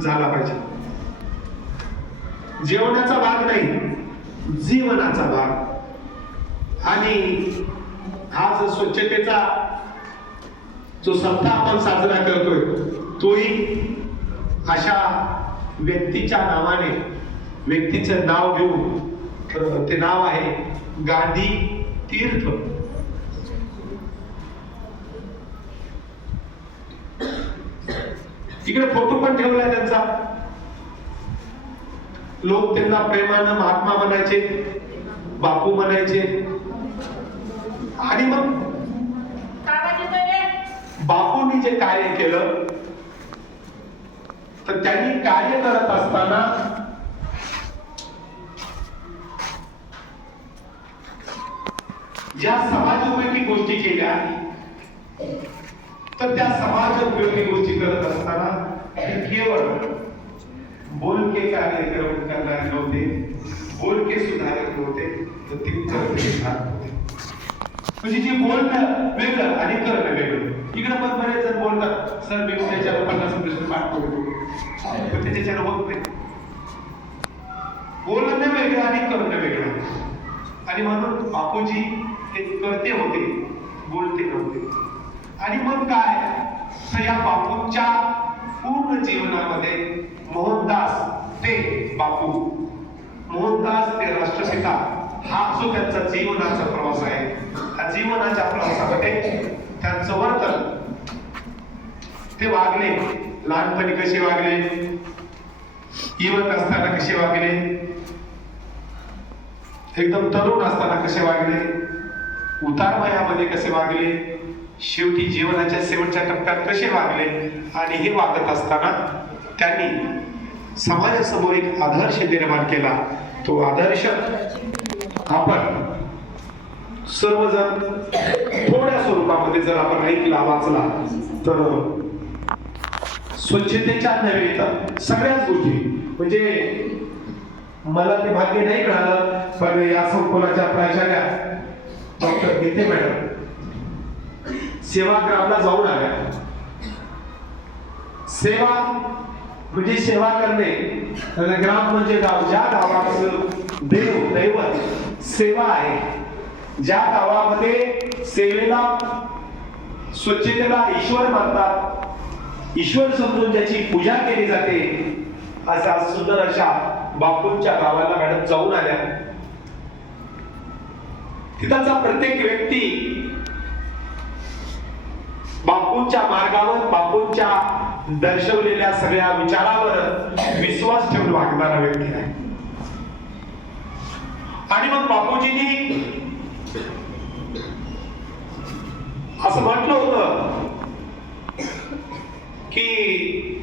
झाला पाहिजे. जेवणाचा भाग नाही, जीवनाचा भाग. आणि हा जो स्वच्छतेचा जो सप्ताह आपण साजरा करतोय, तोही अशा व्यक्तीच्या नावाने, व्यक्तीचं नाव घेऊन. ते नाव आहे गांधी तीर्थ. इकडे फोटो पण ठेवलाय त्यांचा. लोक त्यांना प्रेमानं महात्मा म्हणायचे, बापू म्हणायचे. आणि मग बापूंनी जे कार्य केलं, तर त्यांनी कार्य करत असताना ज्या समाज उपयोगी गोष्टी केल्या, तर त्या समाज उपयोगी गोष्टी करत असताना ते केवळ बोलके कार्यक्रम करणारे नव्हते, बोलके सुधारक नव्हते, तर ते करते होते. म्हणजे जे बोलणं वेगळं आणि करणं वेगळं. इकडे पण बरेच जण बोलतात, सर मी उद्याच्याला 50 प्रश्न पाठ करतो, पण ते त्याच्यानं होत नाही. बोलणं वेगळं आणि करणं वेगळं. आणि म्हणून बापूजी हे करते होते, बोलते नव्हते. आणि मग काय, तर या बापूंच्या पूर्ण जीवनामध्ये मोहनदास ते बापू, मोहनदास ते राष्ट्रपिता, हा जो त्यांचा जीवनाचा प्रवास आहे, त्या जीवनाच्या प्रवासामध्ये त्यांचं वर्तन, ते वागले, लहानपणी कसे वागले, युवक असताना कसे वागले, एकदम तरुण असताना कसे वागले, उतार वयामध्ये कसे वागले, शेवटी जीवनाच्या शेवटच्या टप्प्यात कसे वागले. आणि हे वागत असताना त्यांनी समाजासमोर एक आदर्श निर्माण केला. तो आदर्श आपण सर्वजण थोड्या स्वरूपामध्ये जर आपण ऐकला, वाचला, तर स्वच्छतेच्या नव्हे तर सगळ्याच गोष्टी. म्हणजे मला ते भाग्य नाही कळालं, पण या संकुलाच्या प्राचार्या डॉक्टर गीते मॅडम सेवाग्रामला जाऊन आल्या. सेवा म्हणजे सेवा करणे, ग्राम म्हणजे गाव. ज्या गावाचं देव दैवत सेवा आहे, ज्या गावामध्ये सेवेला, स्वच्छतेला ईश्वर मानतात, ईश्वर समजून ज्याची पूजा केली जाते, अशा सुंदर अशा बापूंच्या गावाला मॅडम जाऊन आल्या. तिथाचा प्रत्येक व्यक्ती बापूंच्या मार्गावर, बापूंच्या दर्शवलेल्या सगळ्या विचारावर विश्वास ठेवून वागणारा व्यक्ती आहे. आणि मग बापूजींनी असं म्हटलं होतं की